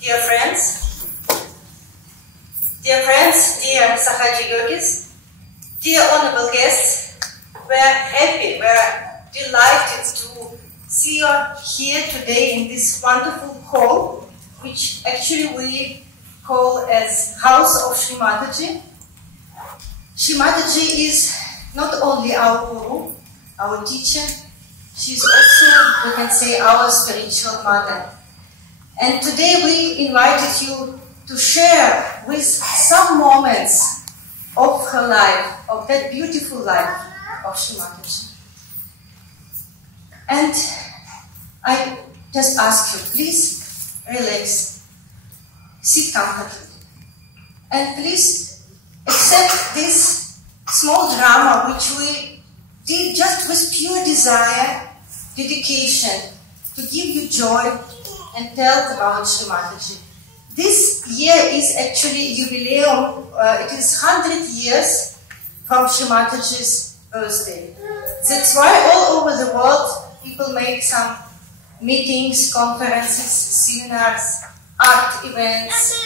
Dear friends, dear Sahaji yogis, dear honorable guests, we're happy, we're delighted to see you here today in this wonderful hall, which actually we call as House of Shri Mataji. Shri Mataji is not only our guru, our teacher, she's also, we can say, our spiritual mother. And today we invited you to share with some moments of her life, of that beautiful life of Shri Mataji. And I just ask you, please relax, sit comfortably, and please accept this small drama which we did just with pure desire, dedication, to give you joy and tell about Shri Mataji. This year is actually jubileum, it is 100 years from Shri Mataji's birthday. That's why all over the world people make some meetings, conferences, seminars, art events,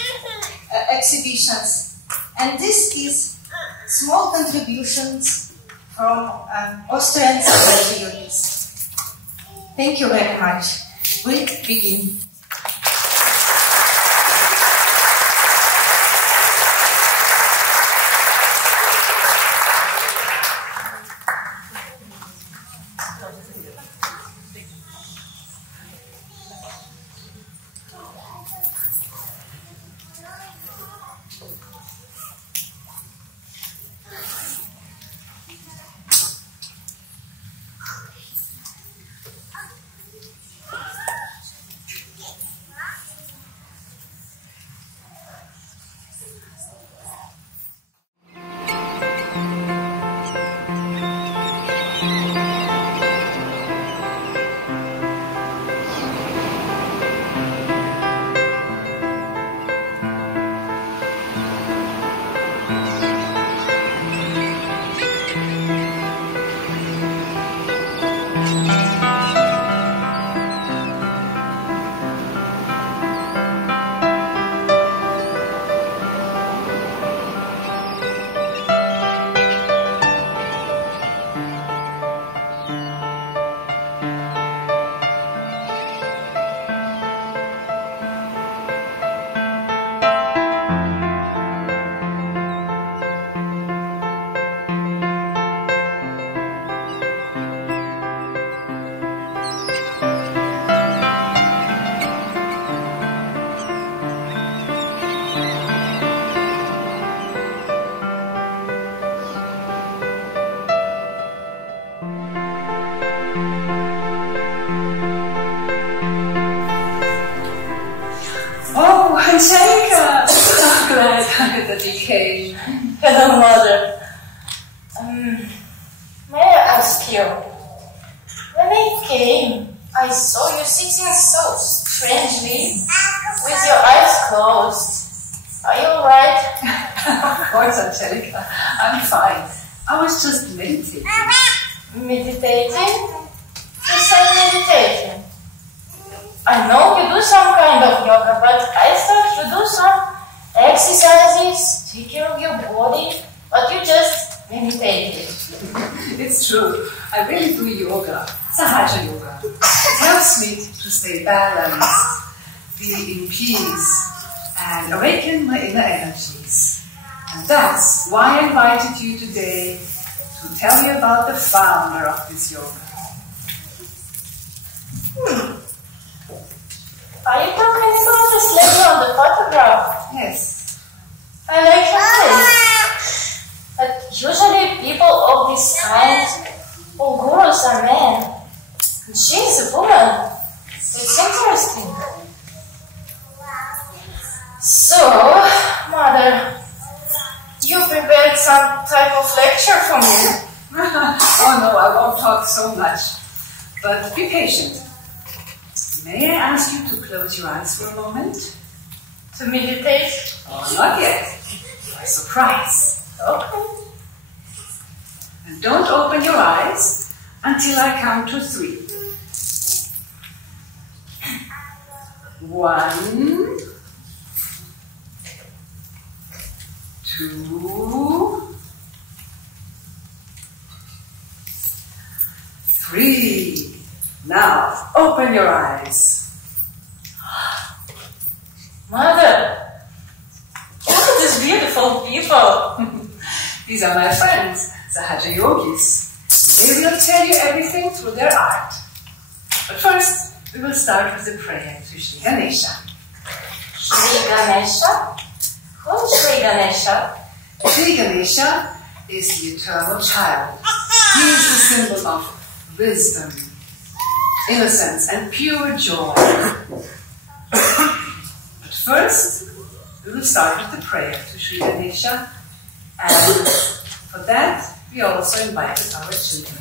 exhibitions. And this is small contributions from Austrian Sahaji yogis. Thank you very much. We begin. Angelica! So glad that you came. Hello, Mother. May I ask you, when I came, I saw you sitting so strangely with your eyes closed. Are you alright? Of course, Angelica. I'm fine. I was just meditating. Meditating? You said meditation. I know you do some kind of yoga, but I thought you do some exercises, take care of your body, but you just meditated. It's true. I really do yoga, Sahaja yoga. It helps me to stay balanced, be in peace, and awaken my inner energies. And that's why I invited you today to tell you about the founder of this yoga. Are you talking about this lady on the photograph? Yes. I like her face. But usually people of this kind, all gurus are men. And she's a woman. It's interesting. So, Mother, you prepared some type of lecture for me. Oh no, I won't talk so much. But be patient. May I ask you to close your eyes for a moment? To meditate? Oh, not yet. A surprise. Okay. And don't open your eyes until I count to 3. 1, 2, 3. Now, open your eyes. Mother, look at these beautiful people. These are my friends, the Hatha Yogis. They will tell you everything through their art. But first, we will start with the prayer to Shri Ganesha. Shri Ganesha? Who's Shri Ganesha? Shri Ganesha is the eternal child. He is the symbol of wisdom, innocence, and pure joy. But first, we will start with the prayer to Shri Ganesha, and for that, we also invited our children.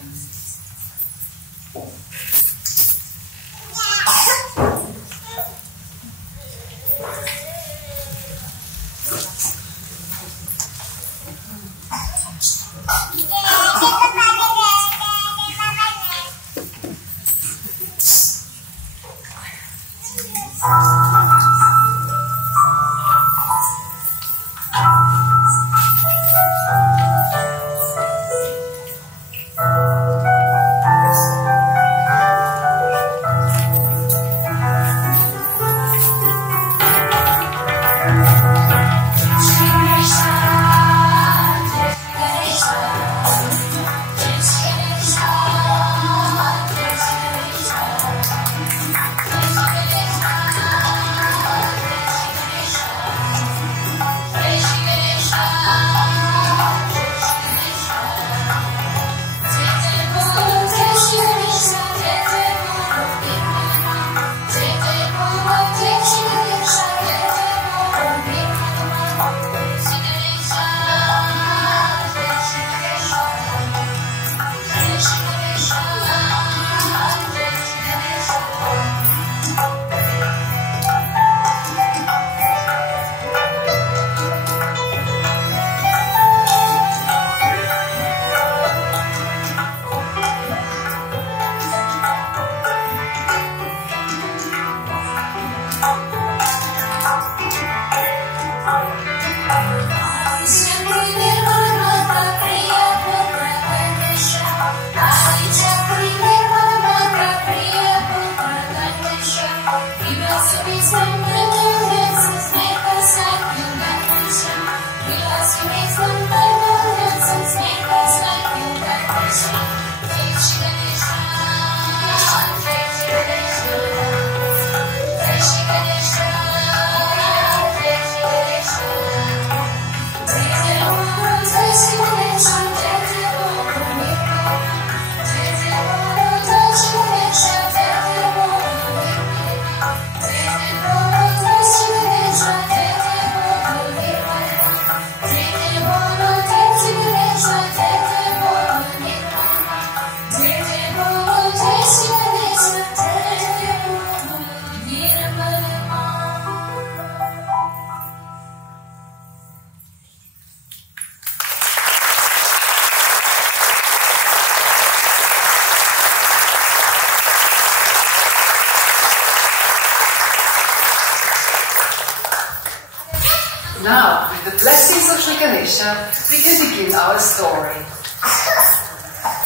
Now, with the blessings of Shri Ganesha, we can begin our story.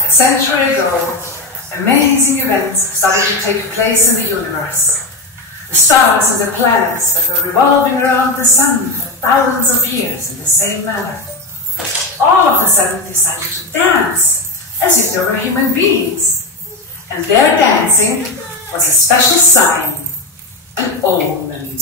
A century ago, amazing events started to take place in the universe. The stars and the planets that were revolving around the sun for thousands of years in the same manner. All of a sudden decided to dance as if they were human beings. And their dancing was a special sign, an omen.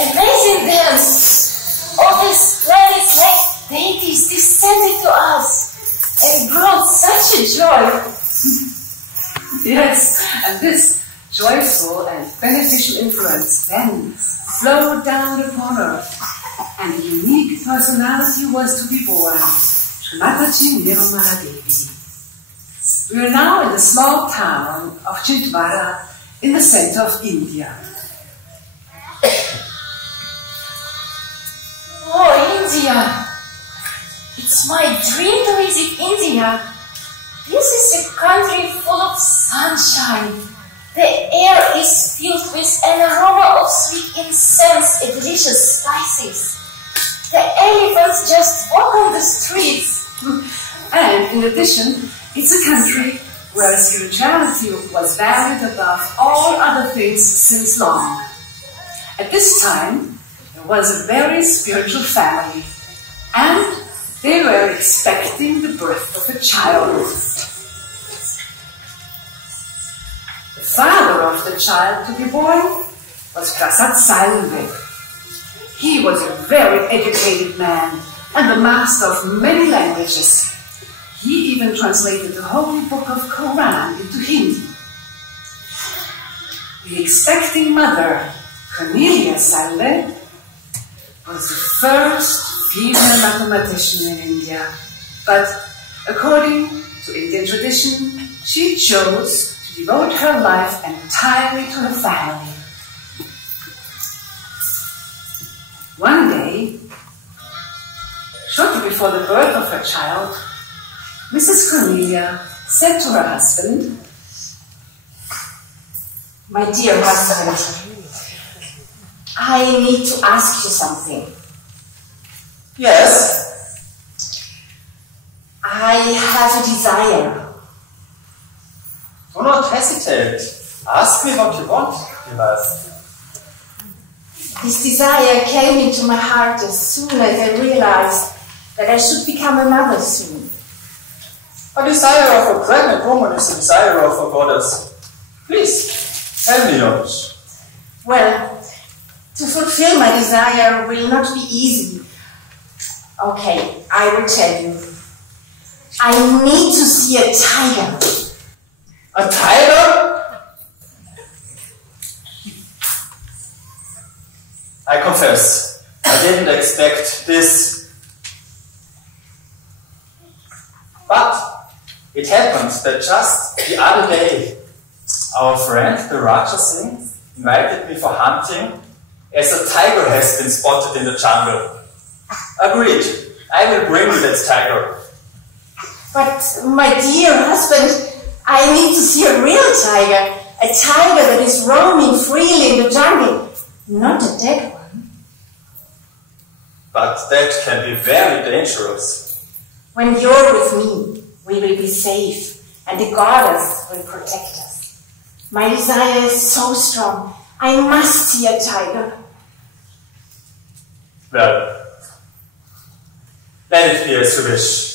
Amazing dance! All these planets like deities descended to us and brought such a joy. Yes, and this joyful and beneficial influence then flowed down upon Earth, and a unique personality was to be born, Mataji Devi. We are now in the small town of Chitwara in the center of India. Oh, India! It's my dream to visit India. This is a country full of sunshine. The air is filled with an aroma of sweet incense and delicious spices. The elephants just walk on the streets. And in addition, it's a country where spirituality was valued above all other things since long. At this time, there was a very spiritual family, and they were expecting the birth of a child. The father of the child to be born was Prasad Salve. He was a very educated man and the master of many languages. He even translated the holy book of Quran into Hindi. The expecting mother, Cornelia Salve, was the first female mathematician in India. But according to Indian tradition, she chose to devote her life entirely to her family. One day, shortly before the birth of her child, Mrs. Cornelia said to her husband, "My dear husband, I need to ask you something." Yes? I have a desire. Do not hesitate. Ask me what you want, Elias. This desire came into my heart as soon as I realized that I should become a mother soon. A desire of a pregnant woman is a desire of a goddess. Please, tell me yours. Well, to fulfill my desire will not be easy. Okay, I will tell you. I need to see a tiger. A tiger? I confess, I didn't expect this. But it happened that just the other day, our friend, the Raja Singh, invited me for hunting as a tiger has been spotted in the jungle. Agreed, I will bring you that tiger. But, my dear husband, I need to see a real tiger. A tiger that is roaming freely in the jungle. Not a dead one. But that can be very dangerous. When you're with me, we will be safe, and the goddess will protect us. My desire is so strong. I must see a tiger. Well, let it be as you wish.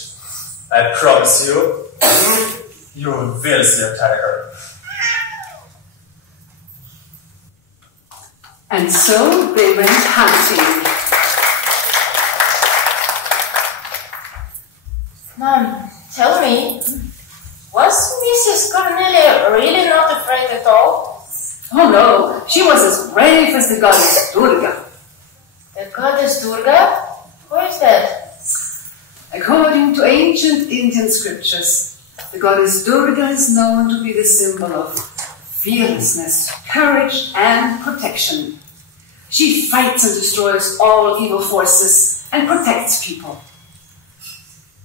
I promise you, you will see a tiger. and so they went hunting. Mom, tell me, was Mrs. Cornelia really not afraid at all? Oh no, she was as brave as the goddess Durga. The goddess Durga? Who is that? According to ancient Indian scriptures, the goddess Durga is known to be the symbol of fearlessness, courage, and protection. She fights and destroys all evil forces and protects people.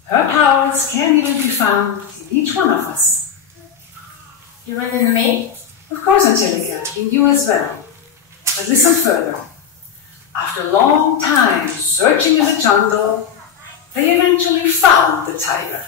Her powers can even be found in each one of us. Even in me? Of course, Angelica, in you as well. But listen further. After a long time searching in the jungle, they eventually found the tiger.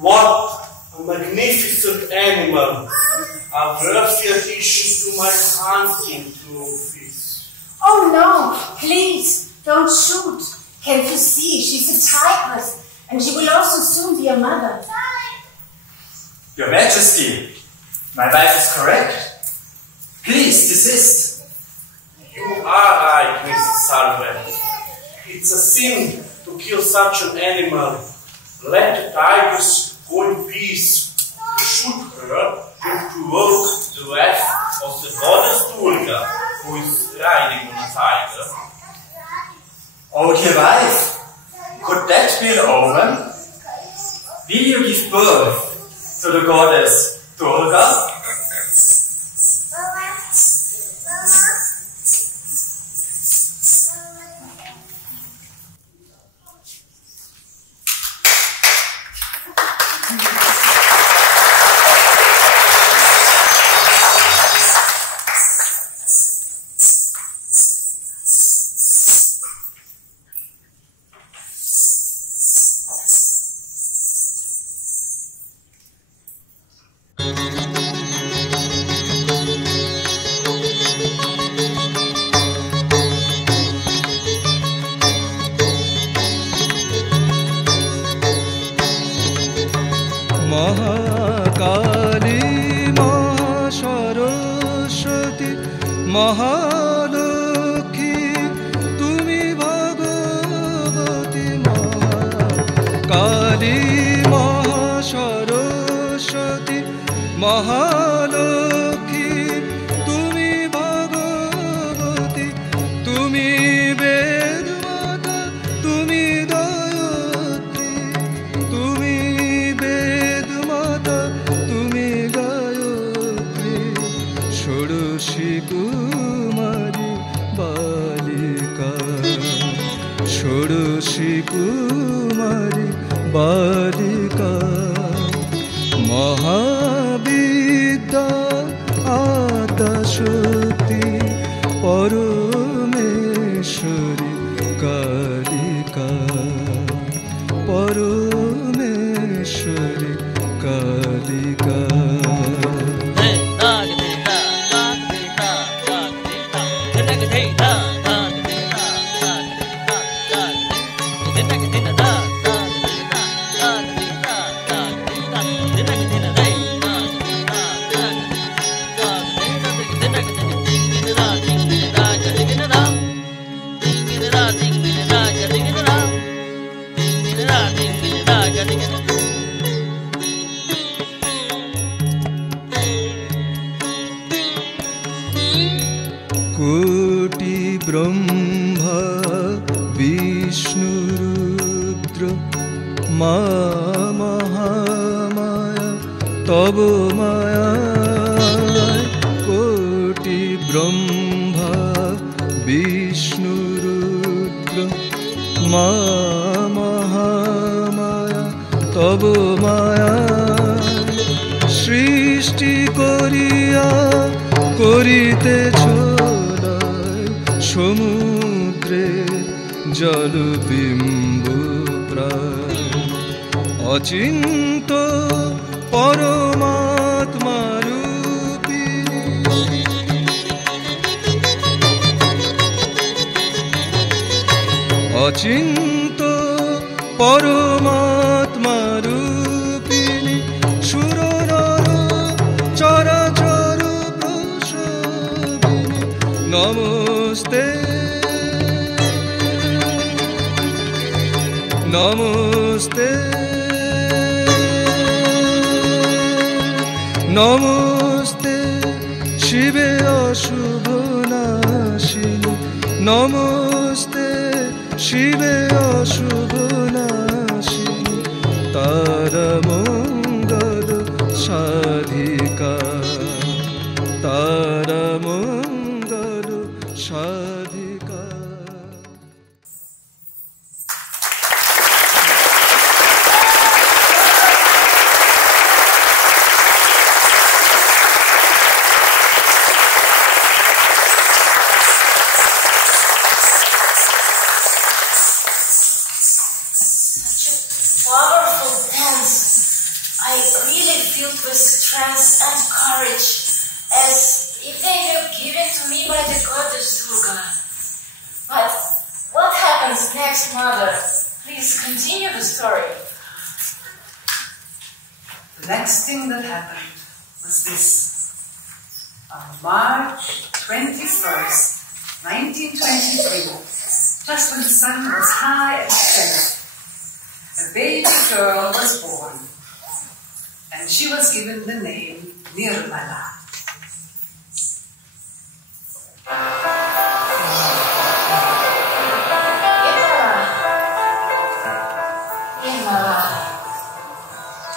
What a magnificent animal! A worthy addition to my hunting trophies. Oh no, please, don't shoot. Can't you see, she's a tigress, and she will also soon be a mother. Your Majesty, my wife is correct. Please desist. You are right, Mrs. Salve. It's a sin to kill such an animal. Let the tigers go in peace. To shoot her will provoke the wrath of the goddess Durga, who is riding on a tiger. Oh, dear wife, could that be an omen? Will you give birth to the goddess Durga? Mahalakshmi তুমি ভগবতী মহাকালী মহাসরস্বতী মহালক্ষ্মী তুমি ভগবতী তুমি বেদ মাতা তুমি গায়ত্রী তুমি বেদ মাতা তুমি গায়ত্রী ষোড়শী কুমারী বালিকা ষোড়শী কুমারী বালিকা মহাবিদ্যা আদ্যাশক্তি পরমেশ্বরী কালিকা পরমেশ্বরী কালিকা কোটি ব্রহ্মা বিষ্ণু রুদ্র মা মহামায়া তব মায়া কোটি ব্রহ্মা বিষ্ণু রুদ্র মা মহামায়া তব মায়া সৃষ্টি করিয়া করিতেছ সমুদ্রে জলবিম্ব প্রায় অচিন্ত পরমাত্মা রূপী অচিন্ত পরমাত্মা রূপিণী সুর নর চরাচর প্রসবিনী নমস্তে নমস্তে নমস্তে শিবে অশুভ নাশিনী নমস্তে শিবে অশুভ নাশিনী তারমঙ্গল সাধিকা তারমঙ্গল সাধিকা Powerful dance. I really filled with strength and courage, as if they were given to me by the goddess Durga. But what happens next, Mother? Please continue the story. The next thing that happened was this. On March 21st, 1923, just when the sun was high and clear, a baby girl was born, and she was given the name Nirmala. Nirmala.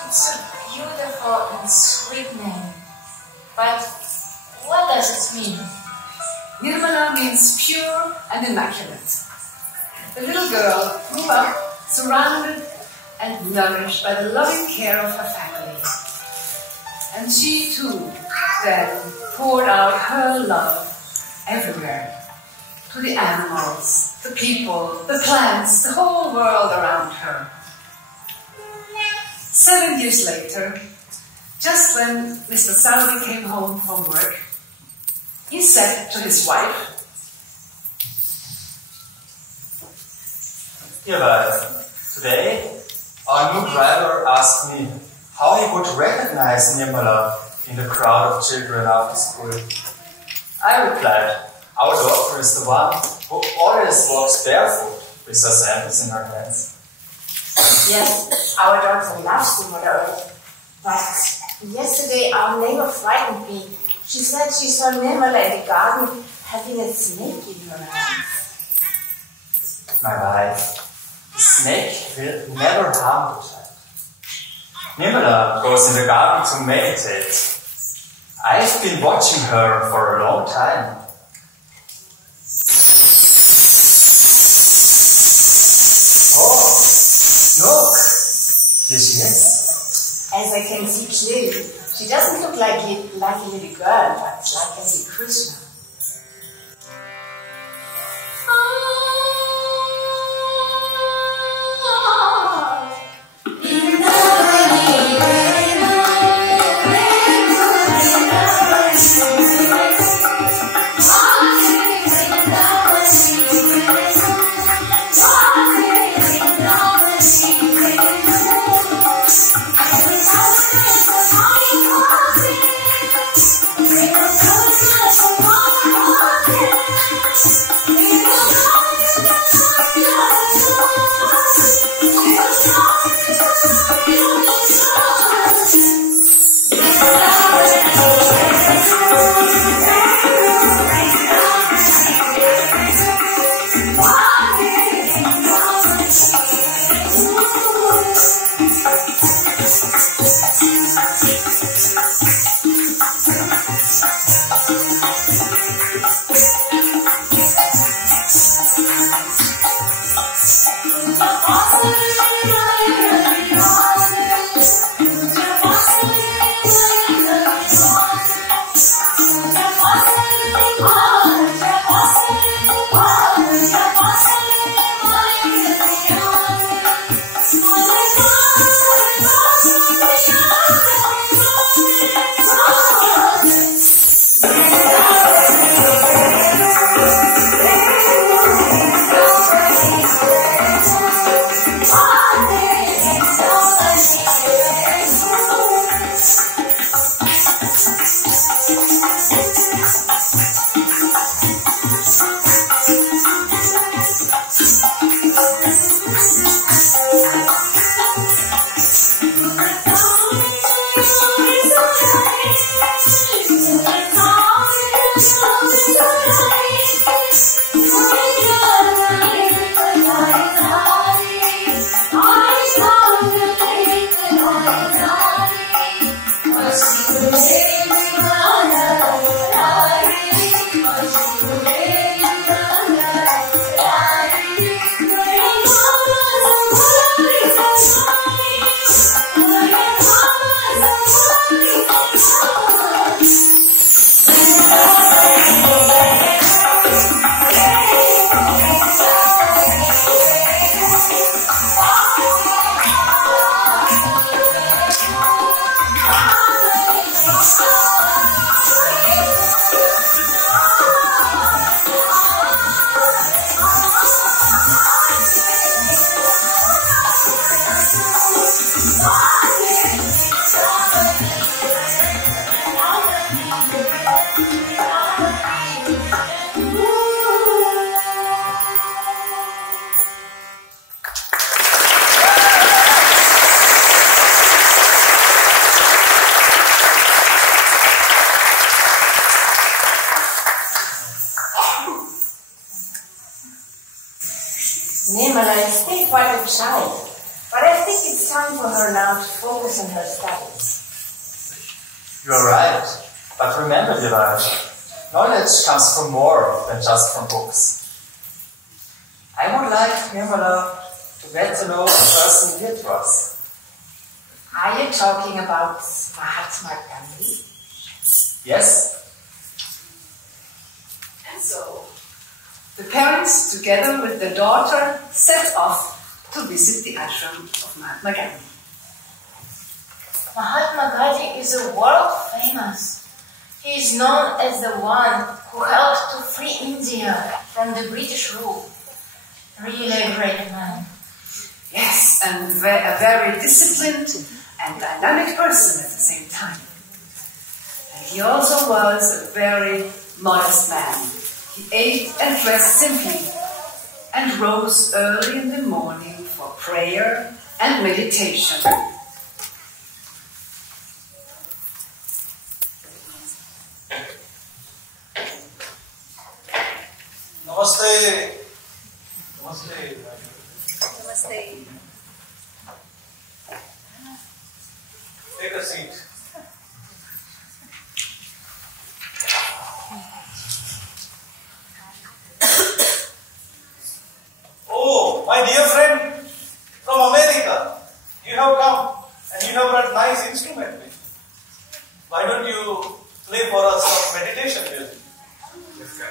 It's a beautiful and sweet name. But what does it mean? Nirmala means pure and immaculate. The little girl grew up surrounded and nourished by the loving care of her family. And she too then poured out her love everywhere, to the animals, the people, the plants, the whole world around her. 7 years later, just when Mr. Saudi came home from work, he said to his wife, Dear wife, today our new driver asked me how he would recognize Nirmala in the crowd of children after school. I replied, Our daughter is the one who always walks barefoot with her sandals in her hands. Yes, our daughter loves to Mother Earth. But yesterday our neighbor frightened me. She said she saw Nirmala in the garden having a snake in her hands. My wife, the snake will never harm the child. Nirmala goes in the garden to meditate. I've been watching her for a long time. Oh, look! Here she is. As I can see clearly, she doesn't look like a little girl, but like a Krishna. Nirmala is still quite a child, but I think it's time for her now to focus on her studies. You are right, but remember, dear wife, knowledge comes from more than just from books. I would like Nirmala to get to know a person near to us. Are you talking about Mahatma Gandhi? Yes? And so, the parents, together with the daughter, set off to visit the ashram of Mahatma Gandhi. Mahatma Gandhi is a world famous. He is known as the one who helped to free India from the British rule. Really a great man. Yes, and a very disciplined and dynamic person at the same time. And he also was a very modest man. He ate and dressed simply and rose early in the morning for prayer and meditation. Namaste. Namaste. Namaste. Take a seat. Oh, my dear friend from America, you have come and you have brought nice instrument with you. Why don't you play for us some meditation music? Yes, sir.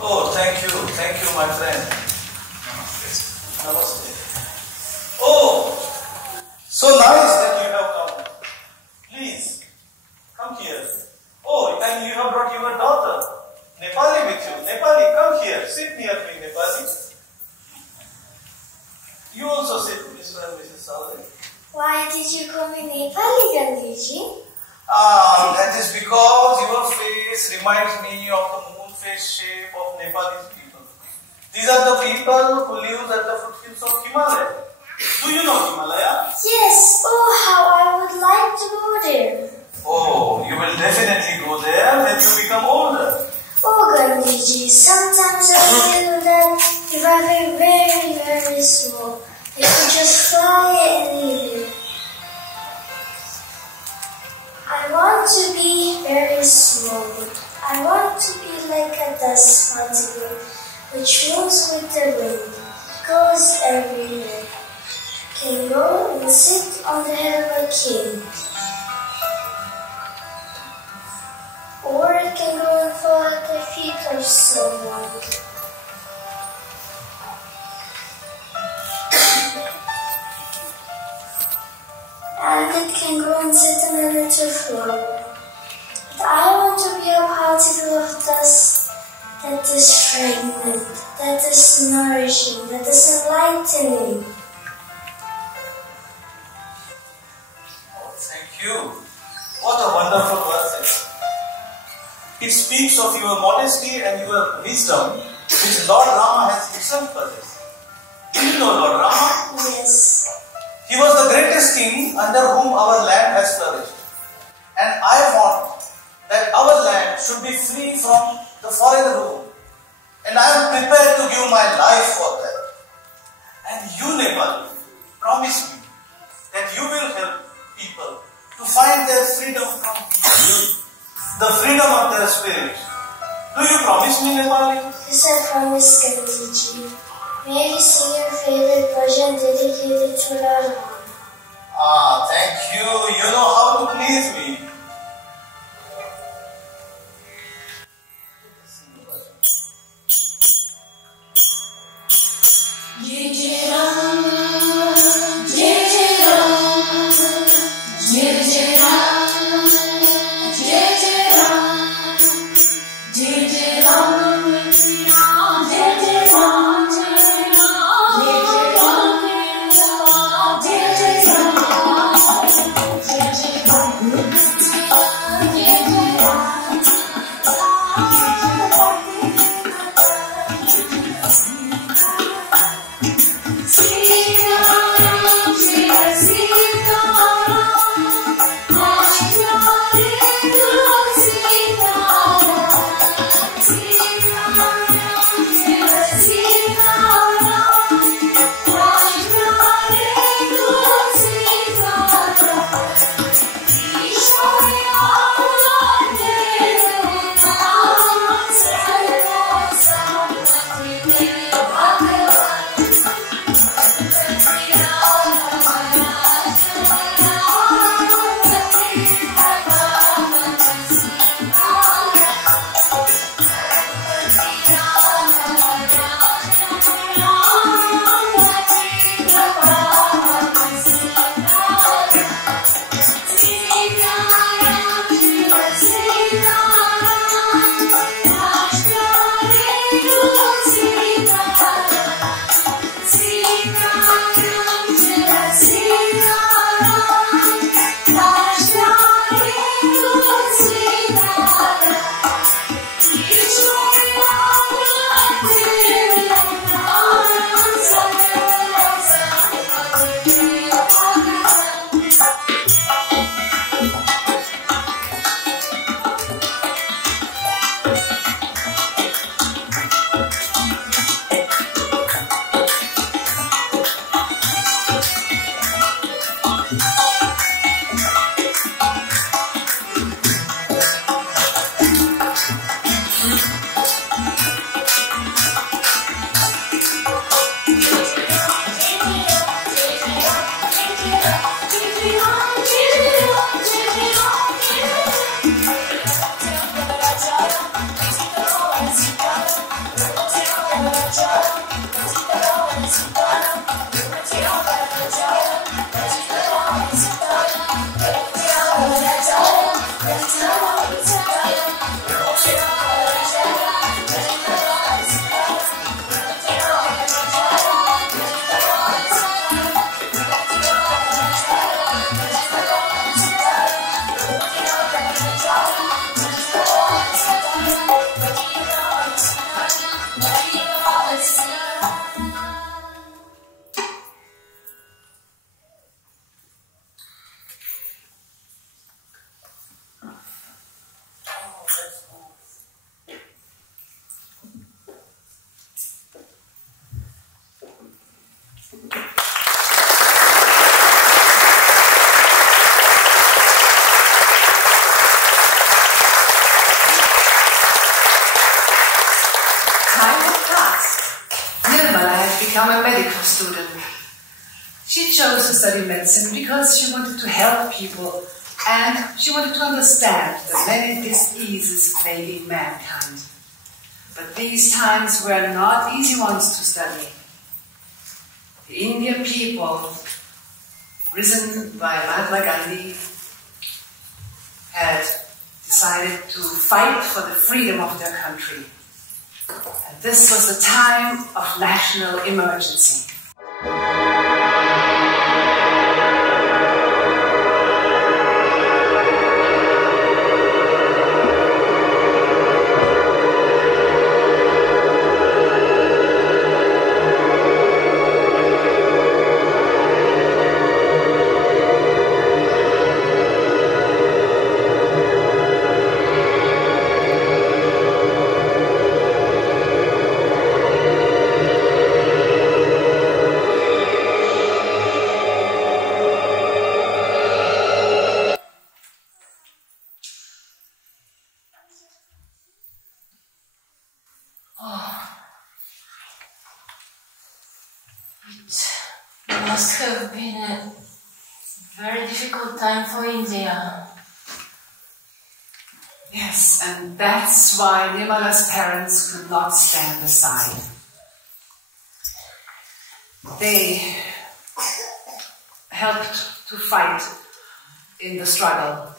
Oh, thank you, my friend. Namaste. Oh, so nice that you have come. Please, come here. Oh, and you have brought your daughter, Nepali, with you. Nepali, come here. Sit near me, Nepali. You also sit, Mr. and Mrs. Saleh. Why did you call me Nepali, Gandhiji? That is because your face reminds me of the moon face shape of Nepalese people. These are the people who live at the foothills of Himalaya. Do you know Himalaya? Yes. Oh, how I would like to go there. Oh, you will definitely go there when you become older. Oh, Gandhiji, sometimes I feel that if I were very, very small, I could just fly anywhere. I want to be very small. I want to be like a dust particle which moves with the wind, goes everywhere, can go and sit on the head of a king. Or it can go and fall at the feet of someone. And it can go and sit in a little flower. But I want to be a particle of dust that is fragrant, that is nourishing, that is enlightening. Oh, thank you. What a wonderful verse. It speaks of your modesty and your wisdom, which Lord Rama has himself possessed. Do you know Lord Rama? Yes. He was the greatest king under whom our land has flourished. And I want that our land should be free from the foreign rule. And I am prepared to give my life for that. And you, Nepal, promise me that you will help people to find their freedom from the freedom of their spirit. Do you promise me, Nepali? Yes, I promise, Gandhiji. May we sing your favorite version dedicated to Lord Rama. Ah, thank you. You know how to please me. become a medical student. She chose to study medicine because she wanted to help people and she wanted to understand the many diseases plaguing mankind. But these times were not easy ones to study. The Indian people, risen by Mahatma Gandhi, had decided to fight for the freedom of their country. And this was the time of national emergency. It must have been a very difficult time for India. Yes, and that's why Nirmala's parents could not stand aside. They helped to fight in the struggle,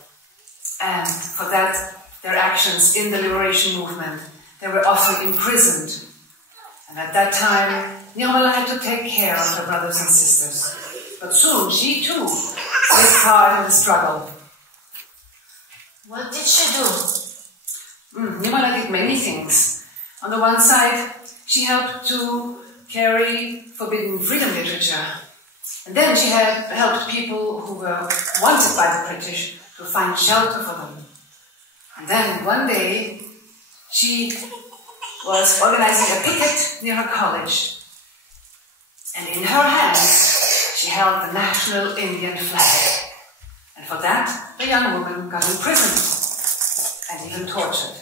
and for that, their actions in the liberation movement, they were often imprisoned. And at that time, Nirmala had to take care of her brothers and sisters. But soon, she too took part in the struggle. What did she do? Nirmala did many things. On the one side, she helped to carry forbidden freedom literature. And then she had helped people who were wanted by the British to find shelter for them. And then one day, she was organizing a picket near her college. And in her hands, she held the national Indian flag. And for that, the young woman got imprisoned and even tortured.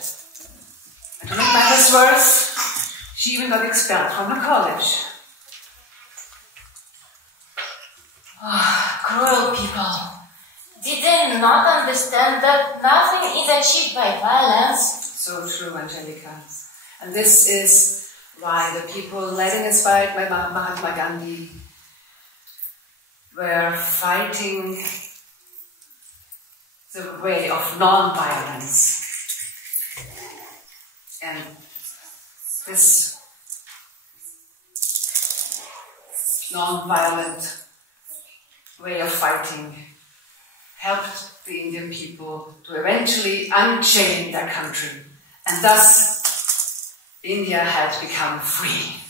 And to make matters worse, she even got expelled from her college. Oh, cruel people. Did they not understand that nothing is achieved by violence? So true, Angelica. And this is why the people led and inspired by Mahatma Gandhi were fighting the way of non-violence. And this non-violent way of fighting helped the Indian people to eventually unchain their country. And thus, India had become free.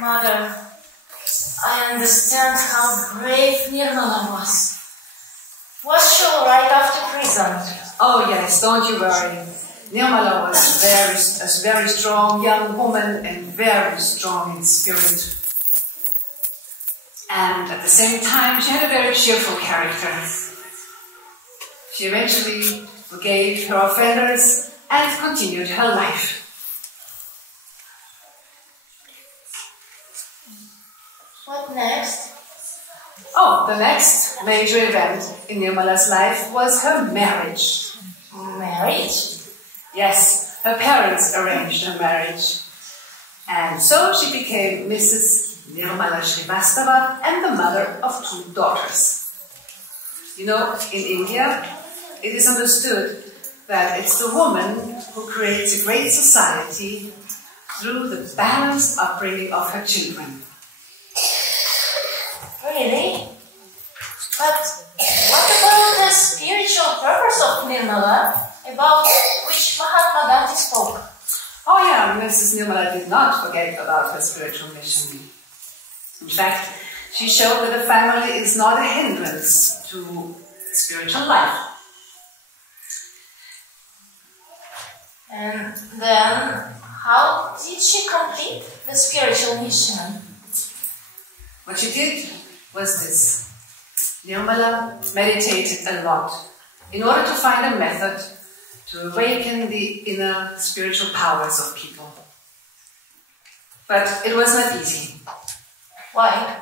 Mother, I understand how brave Nirmala was. Was she all right after prison? Oh yes, don't you worry. Nirmala was a very strong young woman and very strong in spirit. And at the same time, she had a very cheerful character. She eventually forgave her offenders and continued her life. What next? Oh, the next major event in Nirmala's life was her marriage. Marriage? Yes, her parents arranged her marriage. And so she became Mrs. Nirmala Srivastava and the mother of 2 daughters. You know, in India, it is understood that it's the woman who creates a great society through the balanced upbringing of her children. Really? But what about the spiritual purpose of Nirmala, about which Mahatma Gandhi spoke? Oh yeah, Mrs. Nirmala did not forget about her spiritual mission. In fact, she showed that a family is not a hindrance to spiritual life. And then, how did she complete the spiritual mission? What she did was this. Nirmala meditated a lot in order to find a method to awaken the inner spiritual powers of people. But it was not easy. Why?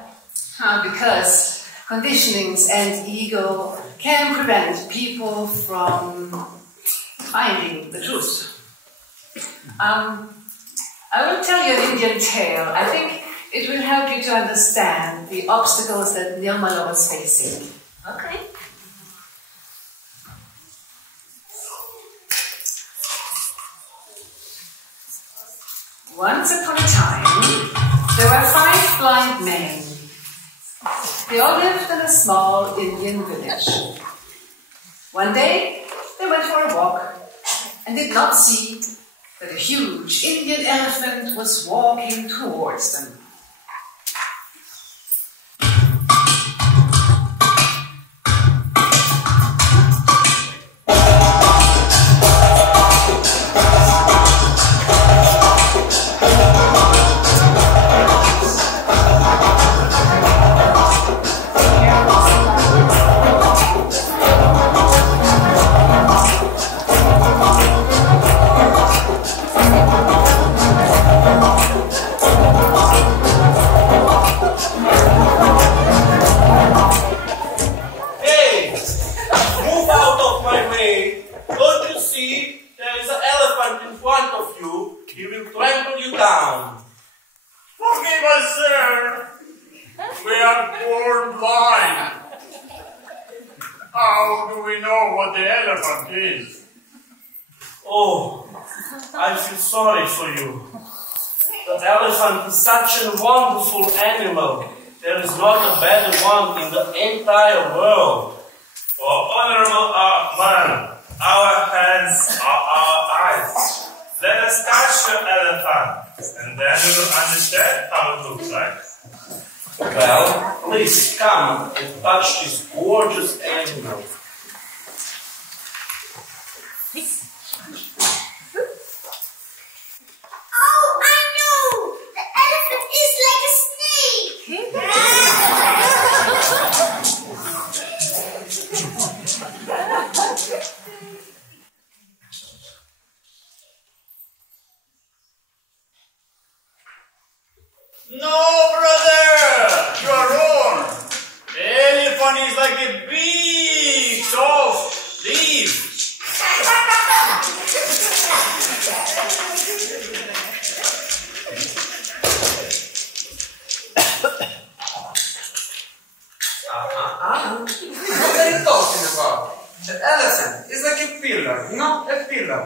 Because conditionings and ego can prevent people from finding the truth. I will tell you an Indian tale. I think it will help you to understand the obstacles that Nirmala was facing. Okay. Once upon a time, there were 5 blind men. They all lived in a small Indian village. One day, they went for a walk and did not see that a huge Indian elephant was walking towards them. Such a wonderful animal there is not a better one in the entire world. Oh, honorable man, our hands are our eyes. Let us touch your elephant, and then you will understand how it looks like. Well, please come and touch this gorgeous animal. Oh, I know! The elephant is like a snake! No, brother! You are wrong! The elephant is like a big, soft leaf. What are you talking about? The elephant is like a pillar, not a pillar.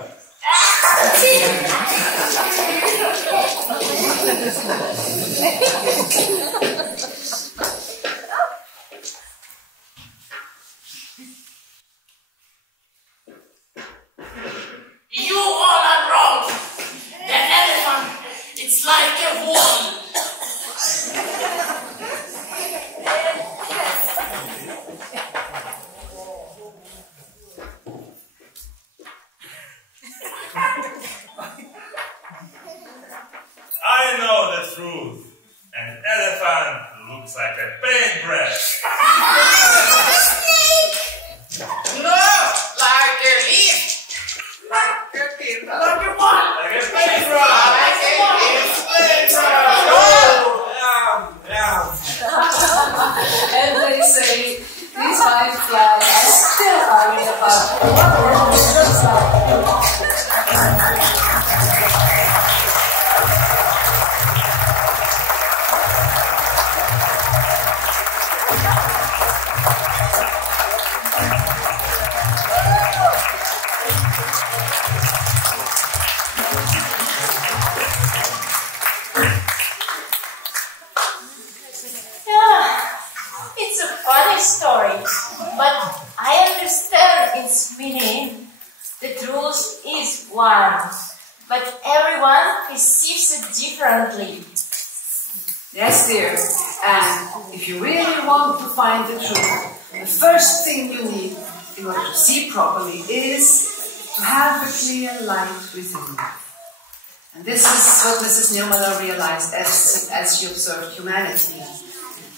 You all are wrong. The elephant, it's like a wall. I know the truth. An elephant looks like a paintbrush. No! Like a leaf. Like a pillar. Like a what? Like a paintbrush. Like a paintbrush. Oh, yeah. And they say these high flies are still arguing about what the world looks like. It's a funny story, but I understand its meaning. The truth is one, but everyone perceives it differently. Yes, dear. And if you really want to find the truth, the first thing you need in order to see properly is to have a clear light within you. And this is what Mrs. Nirmala realized as she observed humanity.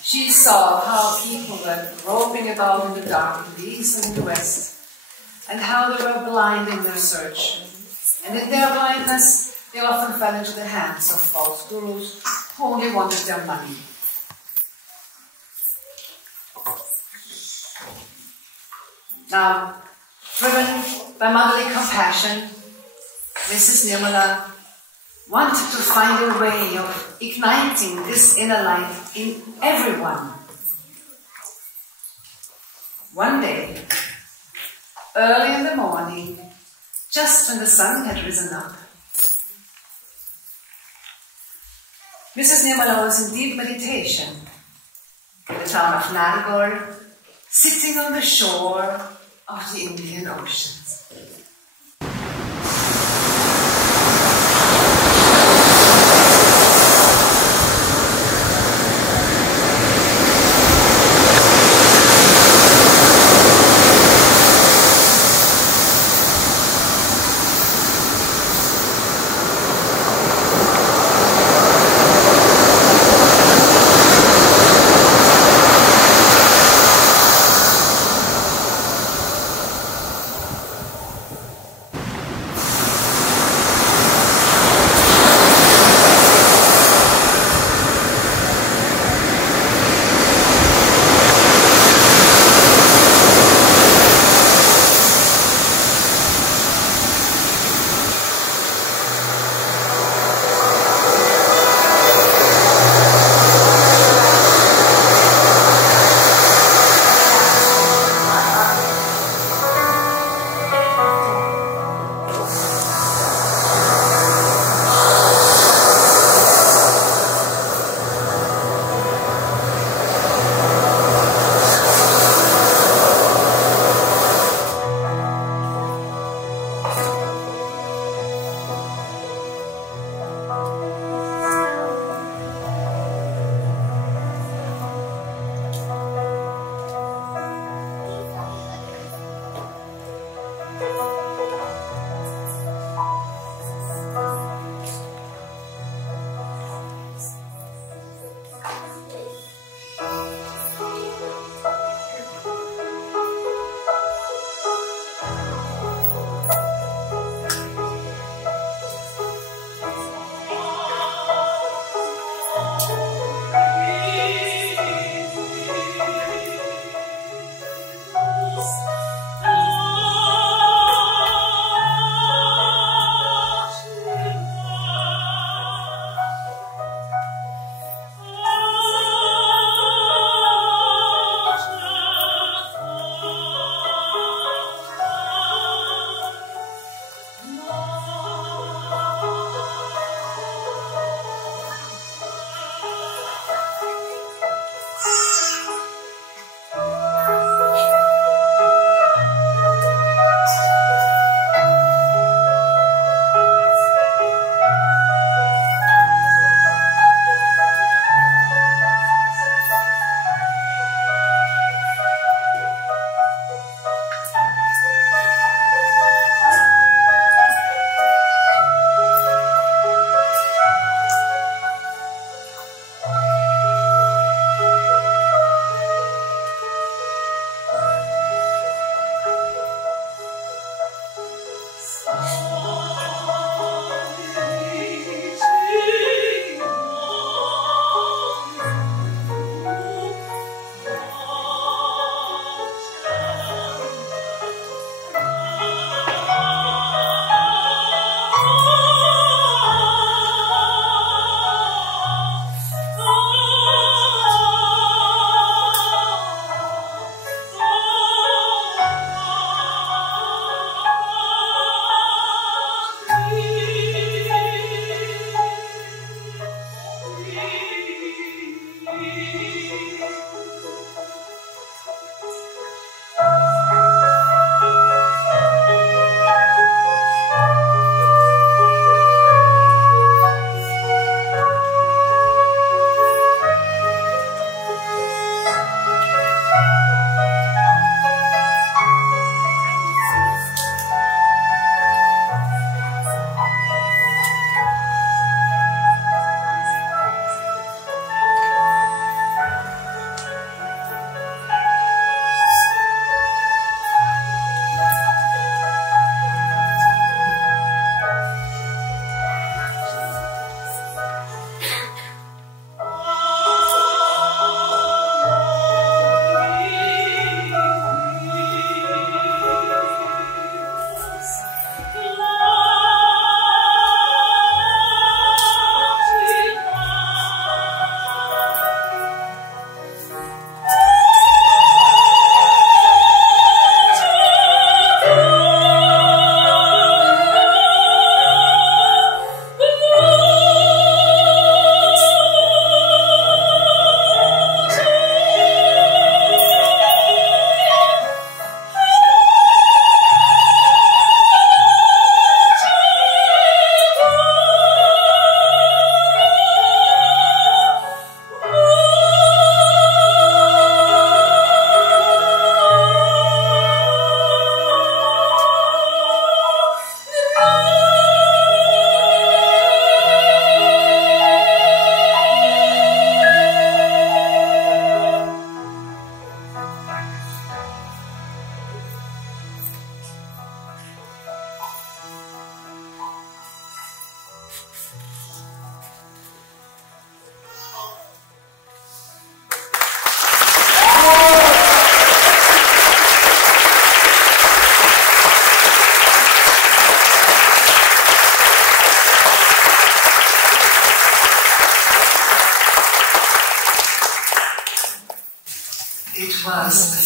She saw how people were groping about in the dark in the east and in the west, and how they were blind in their search. And in their blindness, they often fell into the hands of false gurus who only wanted their money. Now, driven by motherly compassion, Mrs. Nirmala wanted to find a way of igniting this inner light in everyone. One day, early in the morning, just when the sun had risen up, Mrs. Nirmala was in deep meditation in the town of Nalgor, sitting on the shore of the Indian Ocean.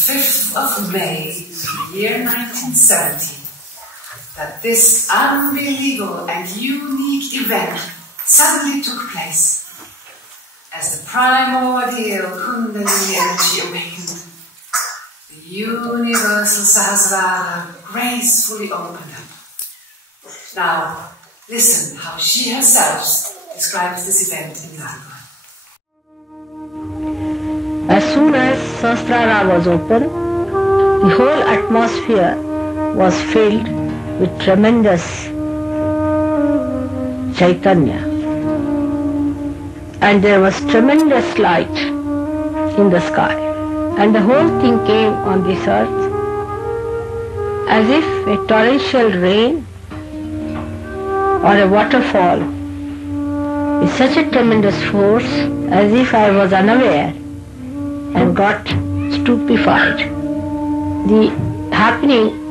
5th of May in the year 1970 that this unbelievable and unique event suddenly took place as the primordial Kundalini energy awakened. The universal Sahasrara gracefully opened up. Now, listen how she herself describes this event in Language. As soon as Sahasrara was open, the whole atmosphere was filled with tremendous Chaitanya. And there was tremendous light in the sky. And the whole thing came on this earth as if a torrential rain or a waterfall with such a tremendous force as if I was unaware and got stupefied. The happening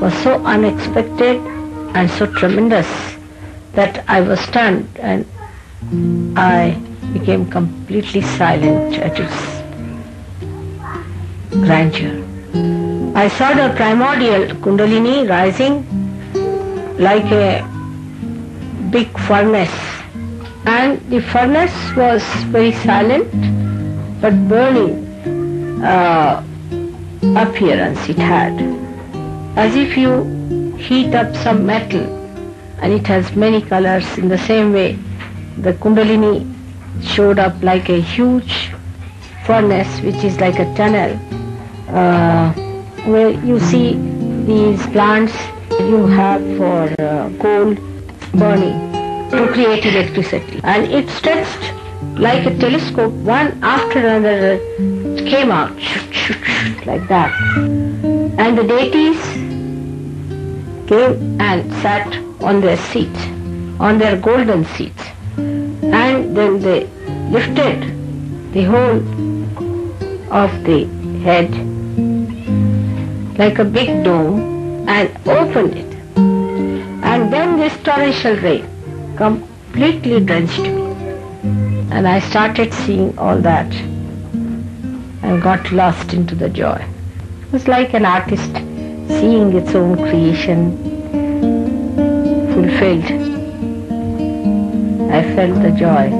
was so unexpected and so tremendous that I was stunned and I became completely silent at its grandeur. I saw the primordial Kundalini rising like a big furnace, and the furnace was very silent but burning appearance it had, as if you heat up some metal and it has many colors. In the same way, the Kundalini showed up like a huge furnace, which is like a tunnel where you see these plants you have for coal burning to create electricity, and it stretched like a telescope. One after another came out like that, and the deities came and sat on their seats, on their golden seats, and then they lifted the whole of the head like a big dome and opened it, and then this torrential rain completely drenched me, and I started seeing all that and got lost into the joy. It was like an artist seeing its own creation fulfilled. I felt the joy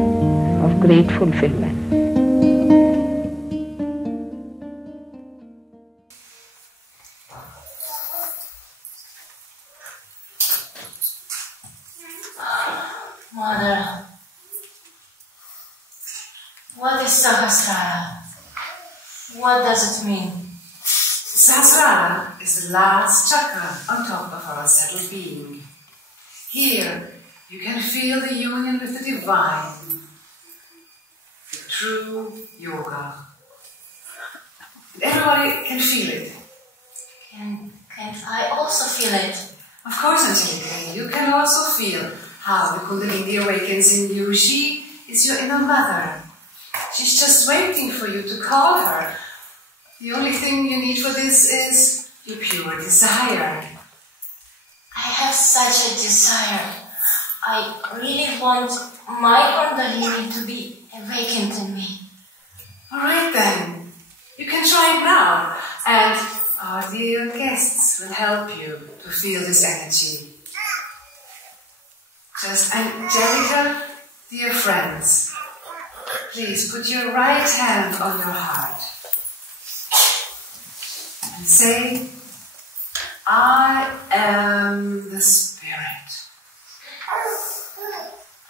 of great fulfillment. Mother, what is Sahasrara? What does it mean? Sahasrara is the last chakra on top of our settled being. Here, you can feel the union with the divine, the true yoga. And everybody can feel it. Can I also feel it? Of course, Angelica, you can also feel how the Kundalini awakens in you. She is your inner mother. She's just waiting for you to call her. The only thing you need for this is your pure desire. I have such a desire. I really want my Kundalini to be awakened in me. Alright then, you can try it now, and our dear guests will help you to feel this energy. Just Angelica, dear friends, please put your right hand on your heart and say, I am the Spirit.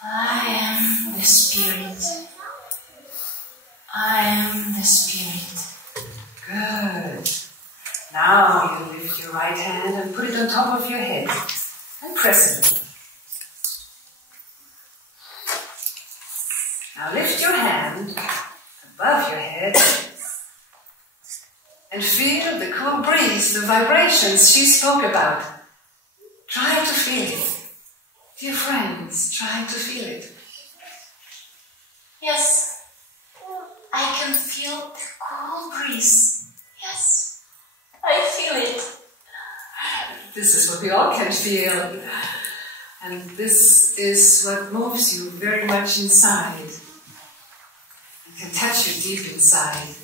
I am the Spirit. I am the Spirit. Good. Now you lift your right hand and put it on top of your head and press it. Now lift your hand above your head and feel the cool breeze, the vibrations she spoke about. Try to feel it. Dear friends, try to feel it. Yes, I can feel the cool breeze. Yes, I feel it. This is what we all can feel. And this is what moves you very much inside. It can touch you deep inside.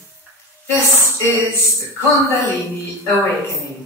This is the Kundalini awakening.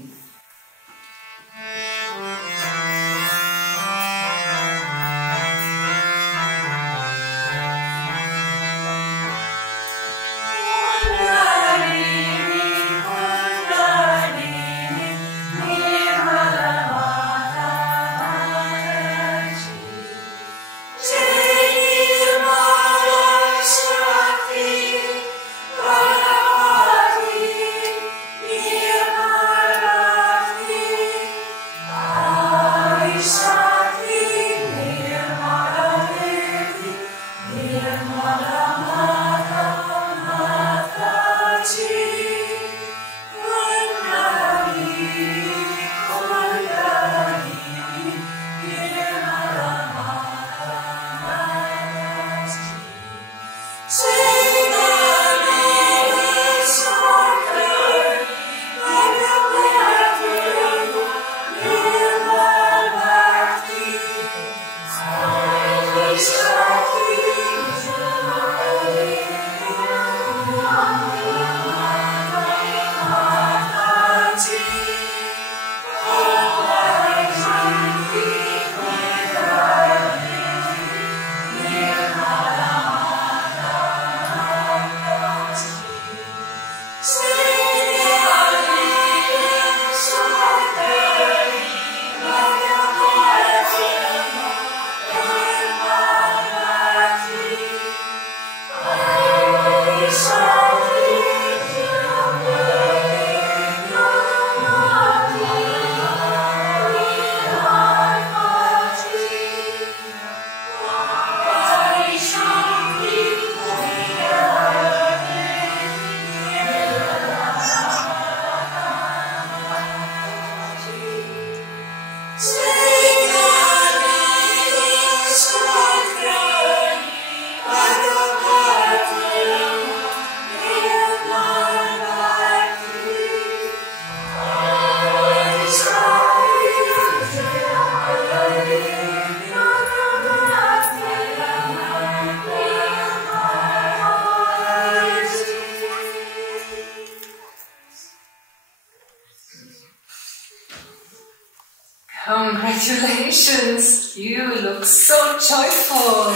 Congratulations! You look so joyful.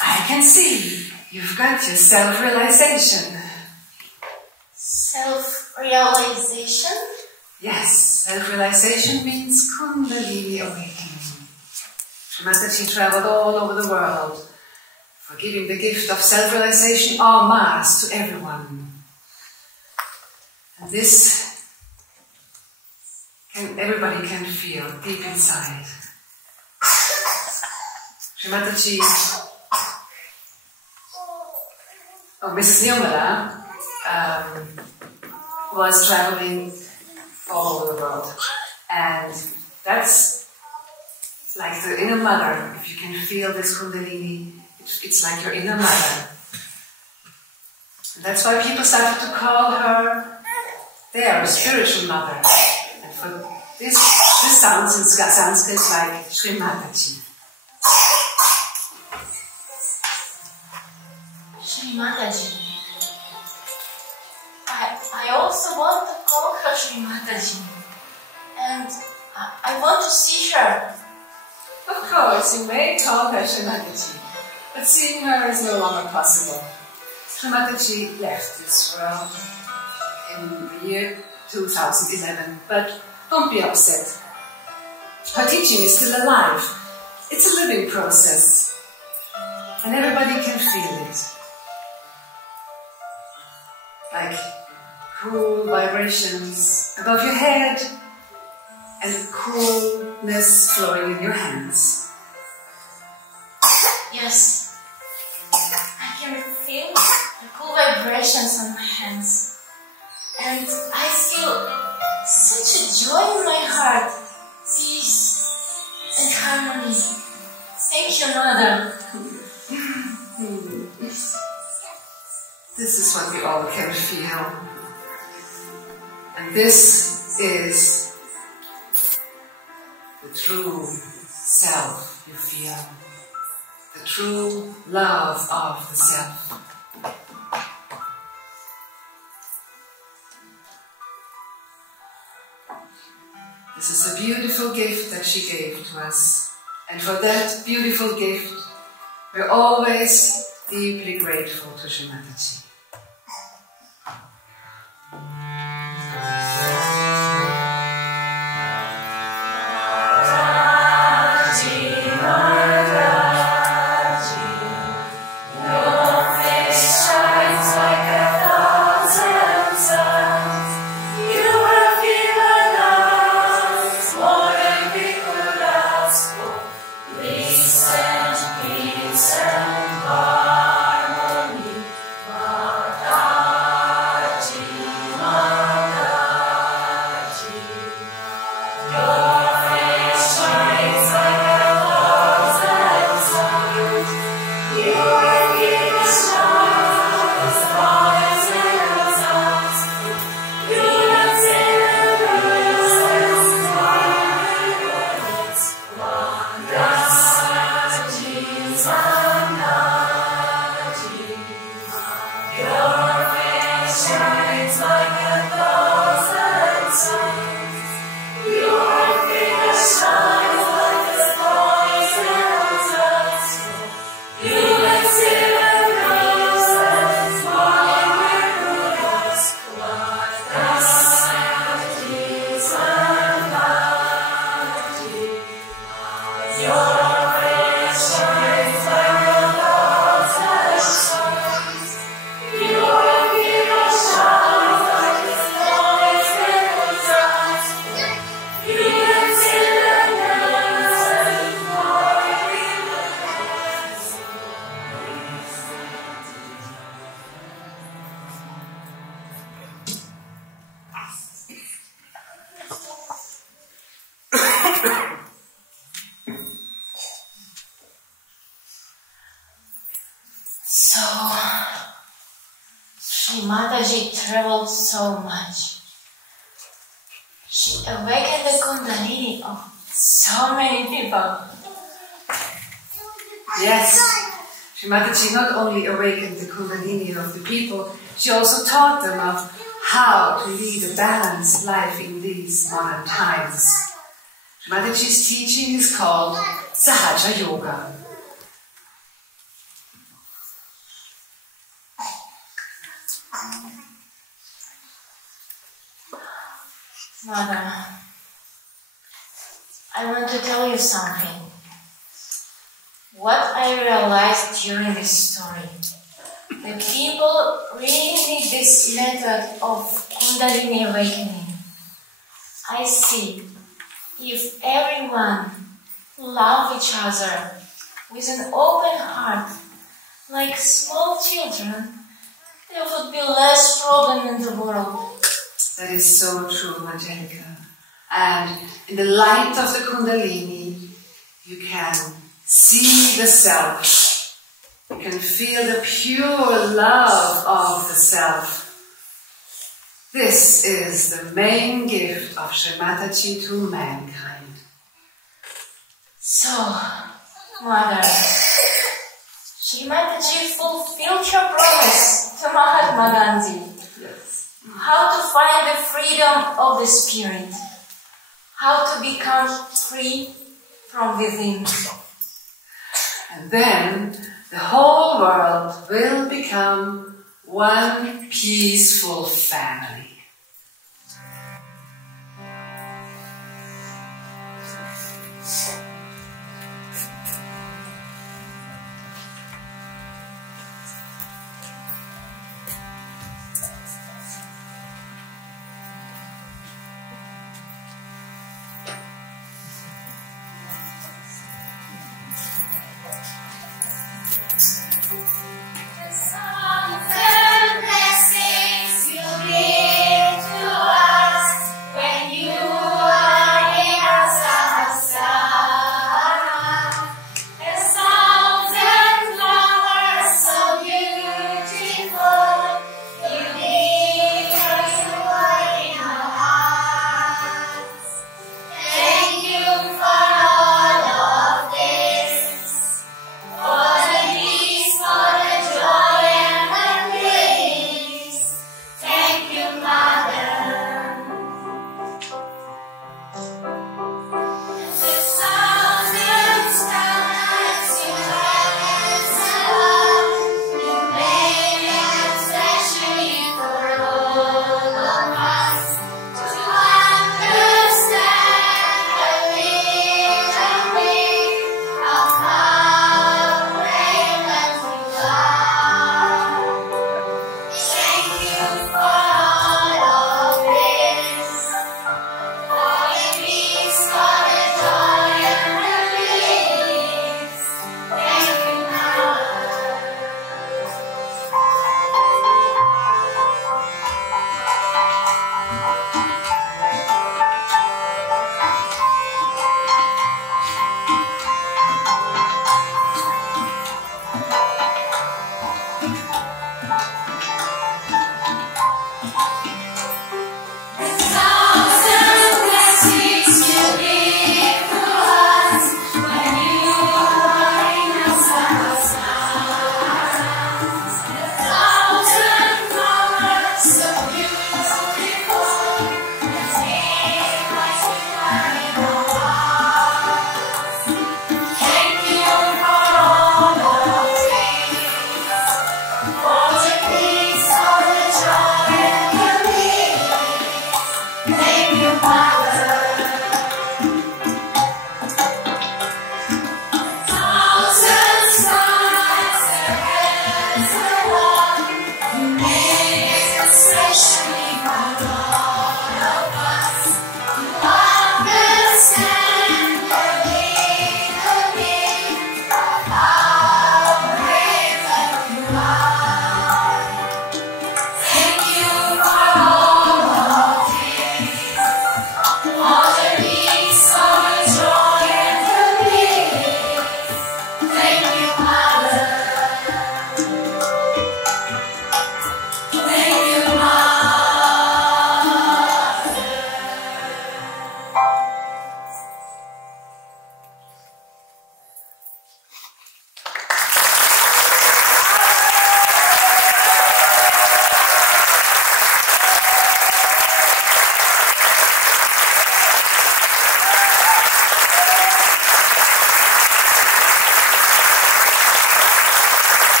I can see you've got your self-realization. Self-realization? Yes, self-realization means Kundalini awakening. Mataji traveled all over the world for giving the gift of self-realization en masse to everyone. And this everybody can feel deep inside. Shri Mataji, Mrs. Nirmala was traveling all over the world, and that's like the inner mother. If you can feel this Kundalini, it's like your inner mother. And that's why people started to call her their spiritual mother. This sounds in Sanskrit like Shri Mataji. Shri Mataji. I also want to call her Shri Mataji. And I want to see her. Of course, you may call her Shri Mataji, but seeing her is no longer possible. Shri Mataji left this world in the year 2011, but don't be upset. Her teaching is still alive. It's a living process, and everybody can feel it. Like cool vibrations above your head and coolness flowing in your hands. Yes, I can feel the cool vibrations on my hands, and I feel such a joy in my heart, peace and harmony. Thank you, Mother. This is what we all can feel. And this is the true self you feel. The true love of the self. This is a beautiful gift that she gave to us. And for that beautiful gift, we're always deeply grateful to Shri Mataji. Mataji traveled so much. She awakened the Kundalini of so many people. Yes, Shri Mataji not only awakened the Kundalini of the people, she also taught them of how to lead a balanced life in these modern times. Shri Mataji's teaching is called Sahaja Yoga. Mother, I want to tell you something. What I realized during this story, the people really need this method of Kundalini awakening. I see if everyone love each other with an open heart, like small children, there would be less problem in the world. That is so true, Angelica. And in the light of the Kundalini, you can see the self. You can feel the pure love of the self. This is the main gift of Shri Mataji to mankind. So, Mother, Shri Mataji fulfilled your promise to Mahatma Gandhi. How to find the freedom of the spirit. How to become free from within. And then the whole world will become one peaceful family. Blessings will be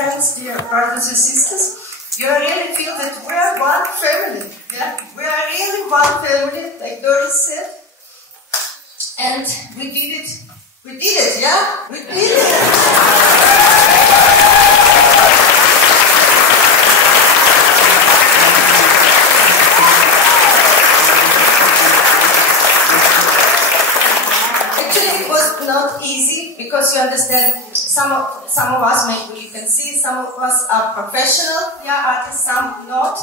friends, dear brothers and sisters, you really feel that we are one family. Yeah? We are really one family, like Doris said. And we did it. We did it, yeah? We did it. Actually, it was not easy because you understand, some of us, maybe you can see, some of us are professional, artists, some not.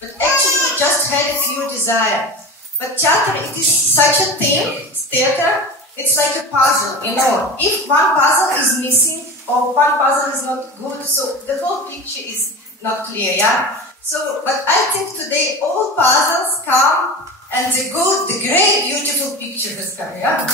But actually, we just had a few desires. But theater, it is such a thing, theater, it's like a puzzle, you know. If one puzzle is missing or one puzzle is not good, so the whole picture is not clear, yeah? So, but I think today all puzzles come and the good, the great, beautiful picture has come, yeah?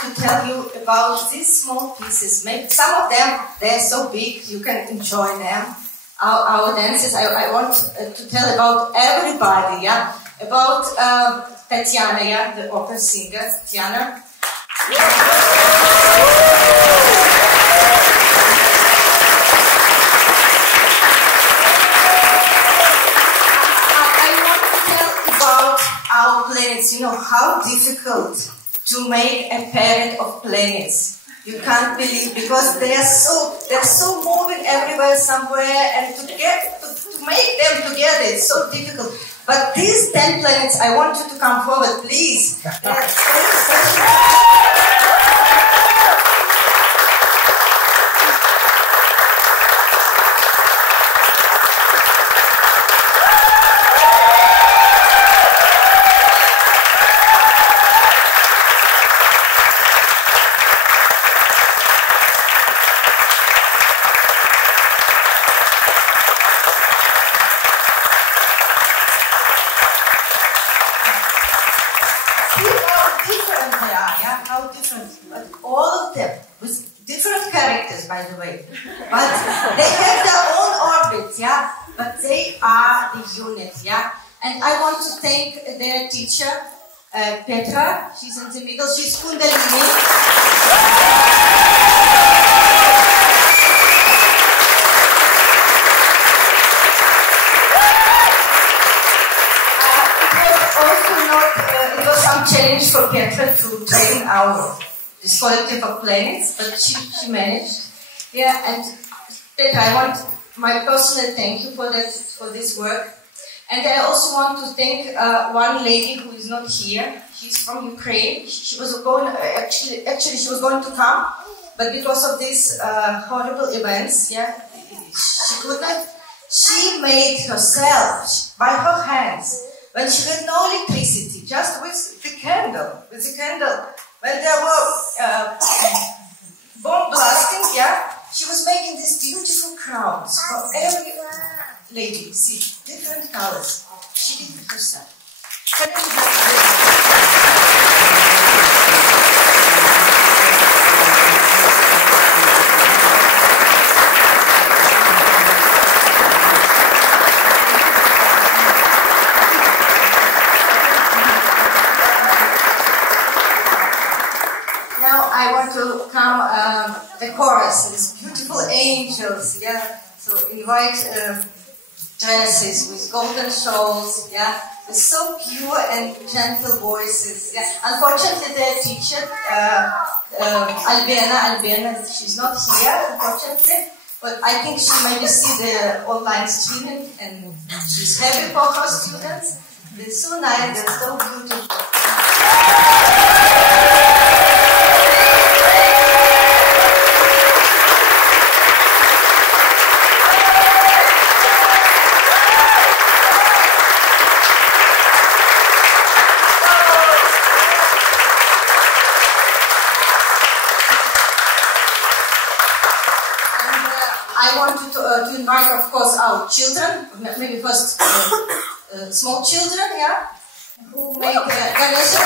To tell you about these small pieces. Maybe some of them, they're so big, you can enjoy them. Our dances, I want to tell about everybody, yeah? About Tatiana, yeah? The opera singer, Tatiana. I want to tell about our planets, you know, how difficult to make a parade of planets. You can't believe, because they are so moving everywhere, somewhere, and to make them together, it's so difficult. But these 10 planets, I want you to come forward, please. They are so special. By the way, but they have their own orbits, yeah, but they are the unit, yeah. And I want to thank their teacher, Petra. She's in the middle. She's Kundalini. It was some challenge for Petra to train this collective of planets, but she managed. Yeah, and Petra, I want my personal thank you for this work. And I also want to thank one lady who is not here. She's from Ukraine. She was going, actually she was going to come, but because of these horrible events, yeah, she could not. She made herself, by her hands, when she had no electricity, just with the candle, when there were bomb blasting, yeah, she was making these beautiful crowns for every lady. See, different colors. She did it herself. I want to come the chorus, these beautiful angels, yeah. So invite dresses with golden shawls, yeah. With so pure and gentle voices, yeah. Unfortunately, their teacher, Albena, she's not here, unfortunately. But I think she maybe see the online streaming, and she's happy for her students. They're so nice, they're so beautiful. I want to invite, of course, our children, maybe first small children, yeah, who make Ganesha.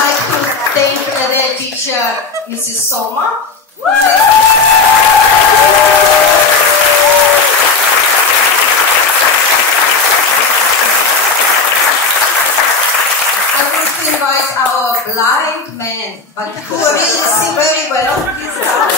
like to thank their teacher, Mrs. Soma. I want to invite our blind men, but who really see very well. Please come.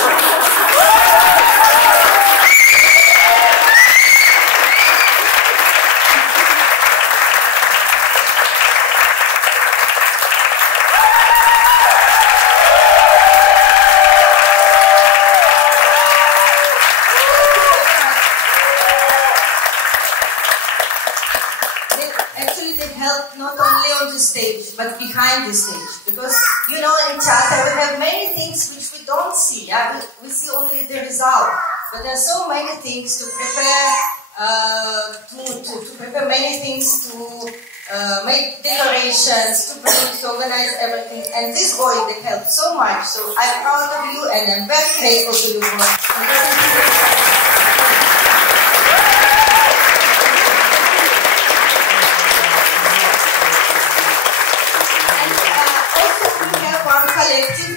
Stage, but behind the stage, because you know in theater we have many things which we don't see. Yeah? We see only the result, but there are so many things to prepare, to prepare many things, to make decorations, to organize everything. And this boy, they helped so much. So I'm proud of you, and I'm very grateful to you.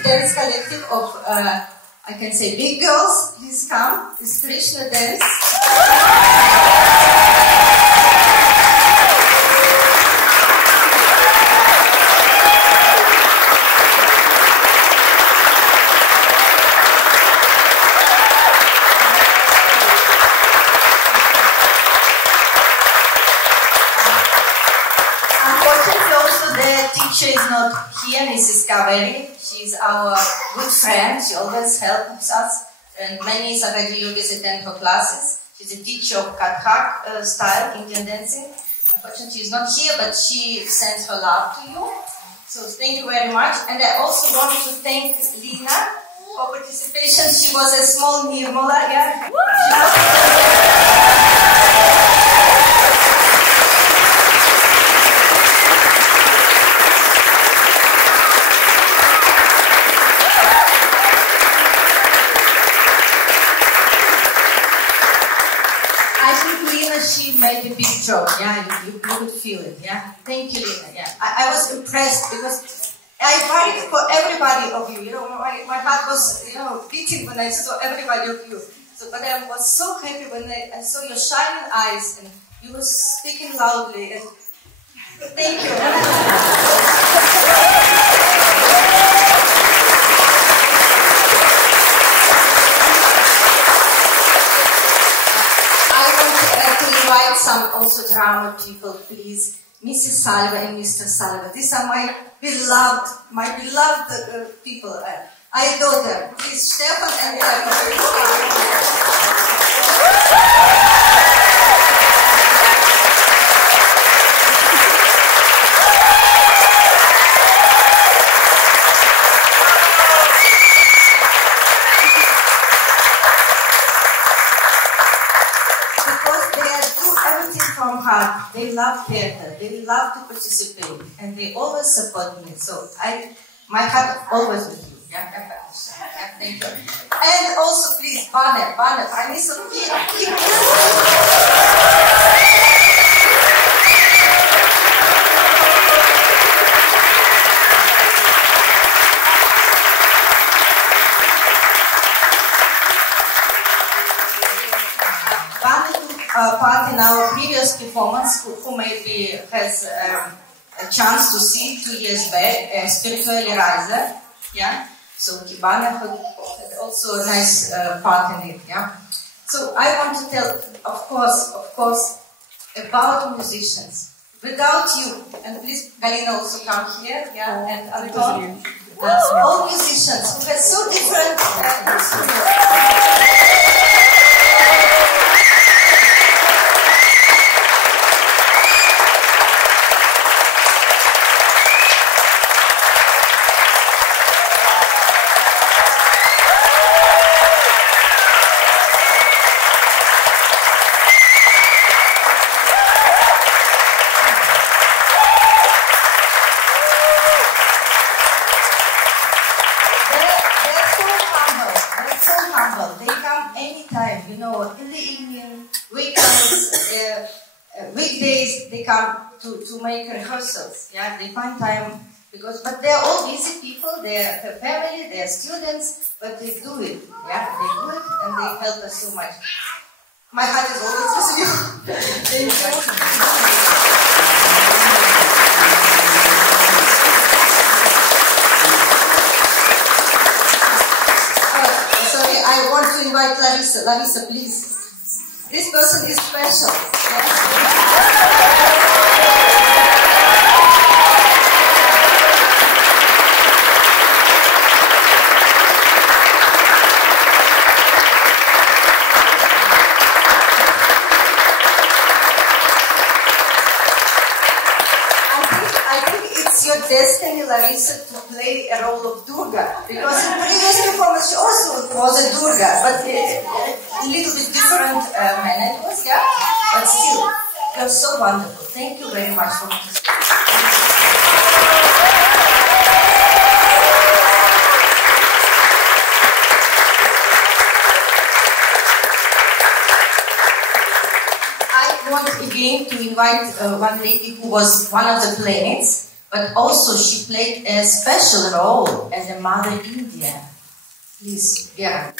Dance collective of, I can say, big girls. Please come. This Krishna dance. Unfortunately, also the teacher is not here, Mrs. Kaveri. She's our good friend. She always helps us, and many Sahaja yogis attend her classes. She's a teacher of Kathak style, Indian dancing. Unfortunately, she's not here, but she sends her love to you. So thank you very much. And I also want to thank Lina for participation. She was a small Nirmala. Yeah. She made a big job, yeah, you could feel it, yeah. Thank you, Lina, yeah. I was impressed because I fight for everybody of you, you know, my heart was, you know, beating when I saw everybody of you. So, but I was so happy when I saw your shining eyes and you were speaking loudly, and thank you. Invite some also drama people, please. Mrs. Salva and Mr. Salva. These are my beloved people. I adore them. Please, Stefan and they love theater, they love to participate, and they always support me. So my heart always with you. Yeah, thank you. And also, please, Banner, I need some part in our previous performance, who maybe has a chance to see 2 years back, Spiritually Riser, yeah. So Kibana had also a nice part in it, yeah. So I want to tell, of course, about musicians. Without you, and please, Galina also come here, yeah, and Anton, all musicians who have so different instruments. Weekdays they come to make rehearsals. Yeah, they find time But they're all busy people, they're family, they're students, but they do it, yeah? They do it and they help us so much. My heart is always with you. Thank you. Sorry, I want to invite Larissa. Larissa, please. This person is special. Destiny, Larissa, to play a role of Durga, because in previous performance she also was a Durga, but a little bit different manner it was, yeah? But still, you're so wonderful. Thank you very much for this. I want again to invite one lady who was one of the playmates, but also she played a special role as a Mother India. Please, yeah.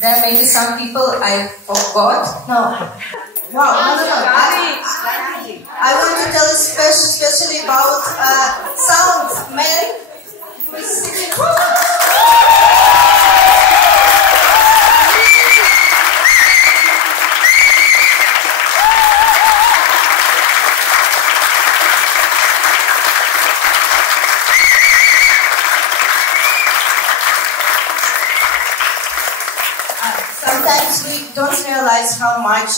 There may be some people I forgot. No. Wow, no. I want to tell especially about sound man who is sitting. Sometimes we don't realize how much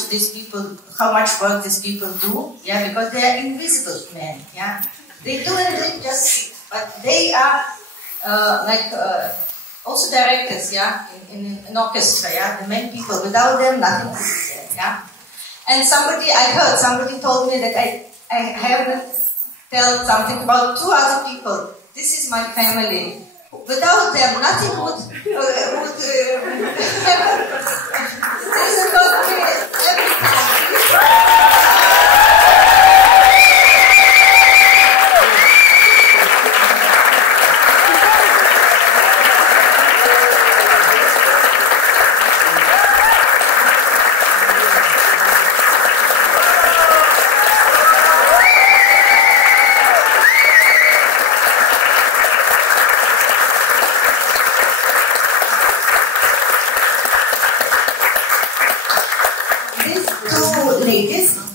work these people do, yeah, because they are invisible men, yeah. They do it just, but they are also directors, yeah, in an orchestra, yeah, the main people. Without them, nothing would be there, yeah. And I heard somebody told me that I have to tell something about two other people. This is my family. Without them, nothing would happen. This is not me every time.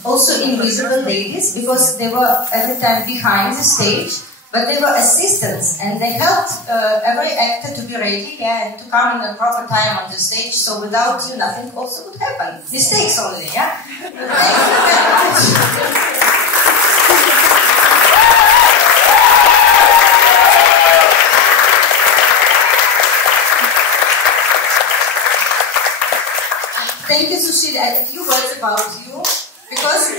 Also invisible ladies, because they were every time behind the stage, but they were assistants and they helped every actor to be ready, yeah, and to come in a proper time on the stage. So without you, nothing also would happen. Mistakes only, yeah. Thank you very much. Thank you, Sushil. A few words about you. Because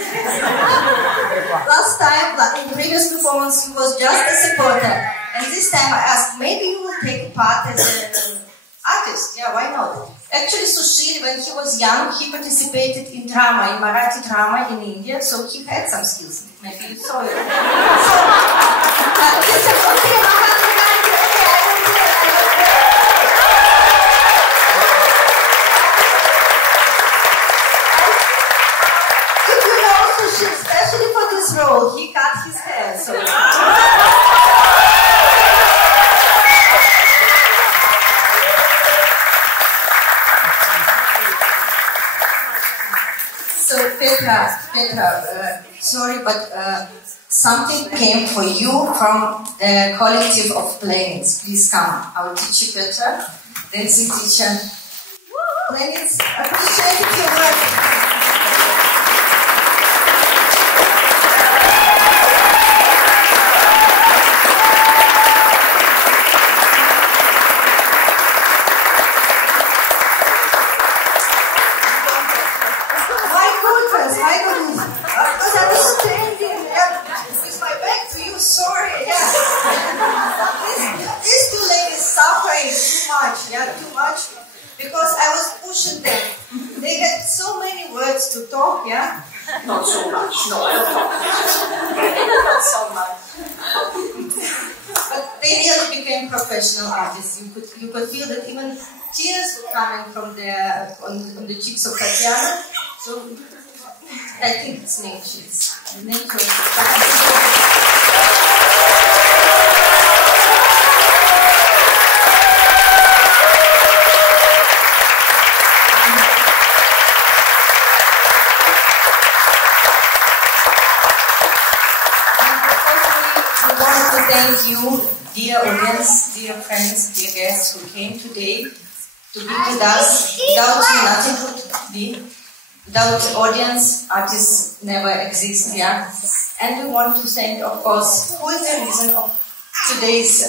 last time, in the previous performance, you was just a supporter. And this time I asked, maybe you will take part as an artist. Yeah, why not? Actually, Sushil, when he was young, he participated in drama, in Marathi drama in India, so he had some skills. Maybe you saw it. So, he said, okay, Mataji, okay, I will do it. Especially for this role, he cut his hair. So Petra, sorry, but something came for you from the collective of playmates. Please come. I will teach you Petra, dancing teacher. Playmates, appreciate your work. My goodness, because I was standing with my professional artist. You could feel that even tears were coming from on the cheeks of Tatiana. So I think it's nature. Thank you, dear audience, dear friends, dear guests who came today to be with us. Without you, nothing could be. Without audience, artists never exist, yeah? And we want to thank, of course, who is the reason of today's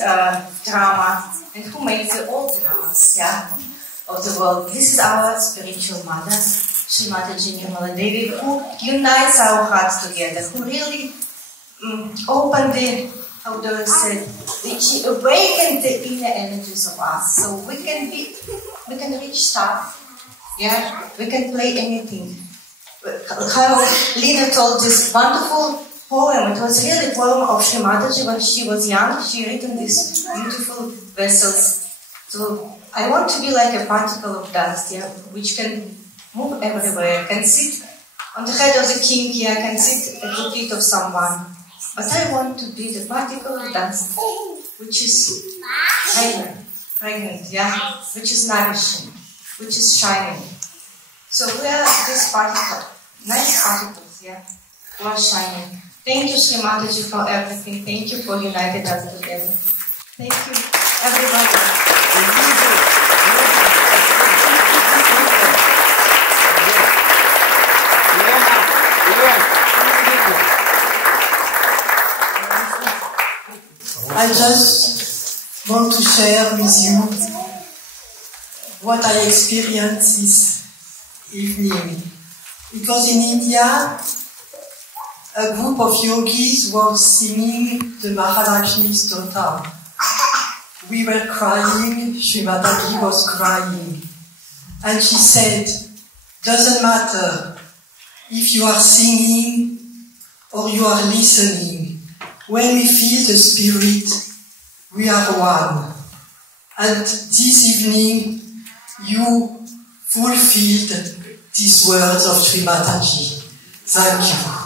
drama and who makes all dramas, yeah, of the world. This is our spiritual mother, Shri Mataji Nirmala Devi, who unites our hearts together, who really opened the, how do I say, which awakened the inner energies of us, so we can reach stuff, yeah, we can play anything. How Lina told this wonderful poem, it was really a poem of Shri Mataji when she was young. She written these beautiful vessels. So I want to be like a particle of dust, yeah, which can move everywhere, can sit on the head of the king, yeah, can sit at the feet of someone. But I want to be the particle of dust, which is pregnant, yeah, which is nourishing, which is shining. So we are this particle, nice particles, yeah, who are shining. Thank you, Shri Mataji, for everything. Thank you for uniting us together. Thank you, everybody. I just want to share with you what I experienced this evening. Because in India, a group of yogis was singing the Mahalakshmi's daughter. We were crying, Shri Mataji was crying. And she said, doesn't matter if you are singing or you are listening. When we feel the spirit, we are one. And this evening, you fulfilled these words of Shri Mataji. Thank you.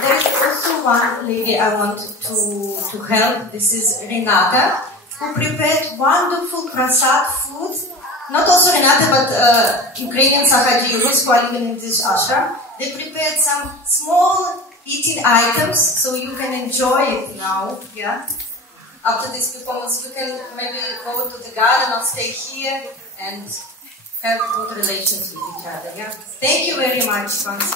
There is also one lady I want to help. This is Renata, who prepared wonderful prasad food. Not also Renata, but Ukrainian Sahajiyuris who are living in this ashram. They prepared some small eating items, so you can enjoy it now. Yeah. After this performance, we can maybe go to the garden or stay here and have good relations with each other. Yeah. Thank you very much once.